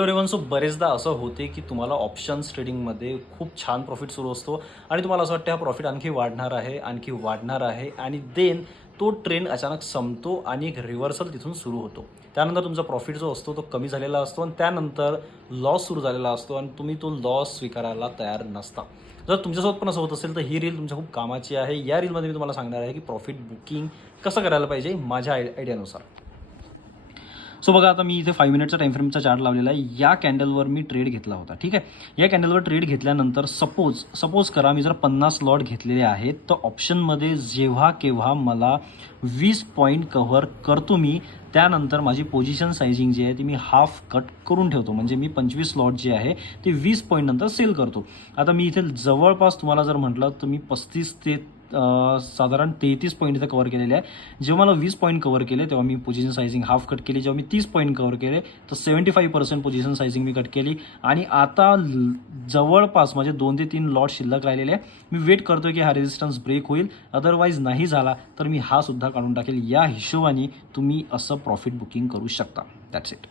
Everyone, so बरेचदा असं होते की तुम्हाला ऑप्शन्स ट्रेडिंगमध्ये खूप छान प्रॉफिट सुरू असतो आणि तुम्हाला असं वाटतं हा प्रॉफिट आणखी वाढणार आहे, आणखी वाढणार आहे आणि देन तो ट्रेंड अचानक संपतो आणि एक रिव्हर्सल तिथून सुरू होतो. त्यानंतर तुमचा प्रॉफिट जो असतो तो कमी झालेला असतो आणि त्यानंतर लॉस सुरू झालेला असतो आणि तुम्ही तो लॉस स्वीकारायला तयार नसता. जर तुमच्यासोबत पण असं होत असेल तर ही रील तुमच्या खूप कामाची आहे. या रीलमध्ये मी तुम्हाला सांगणार आहे की प्रॉफिट बुकिंग कसं करायला पाहिजे माझ्या आयडियानुसार. सो बघा, आता मी इथे 5 मिनिटचा टाइम फ्रेमचा चार्ट लावलेला आहे. या कॅन्डलवर मी ट्रेड घेतला होता. ठीक आहे, या कॅन्डलवर ट्रेड घेतल्यानंतर सपोज करा मी जर 50 लॉट घेतलेले आहेत तर ऑप्शनमध्ये जेव्हा केव्हा मला 20 पॉईंट कव्हर करतो मी, त्यानंतर माझी पोझिशन सायझिंग जी आहे ती मी हाफ कट करून ठेवतो. म्हणजे मी 25 लॉट जे आहे ते 20 पॉईंट नंतर सेल करतो. आता मी इथे जवळपास तुम्हाला जर म्हटलं तर मी 35 ते साधारण 33 पॉईंट इथे कव्हर केलेले आहे. जेव्हा मला 20 पॉईंट कव्हर केले तेव्हा मी पोझिशन सायझिंग हाफ कट केली. जेव्हा मी 30 पॉईंट कव्हर केले तर 75% पोझिशन सायझिंग मी कट केली आणि आता जवळपास माझे 2 ते 3 लॉट शिल्लक राहिलेले आहे. मी वेट करतोय की हा रेजिस्टन्स ब्रेक होईल. अदरवाईज नाही झाला तर मी हा सुद्धा काढून टाकेल. या हिशोबाने तुम्ही असं प्रॉफिट बुकिंग करू शकता. That's it.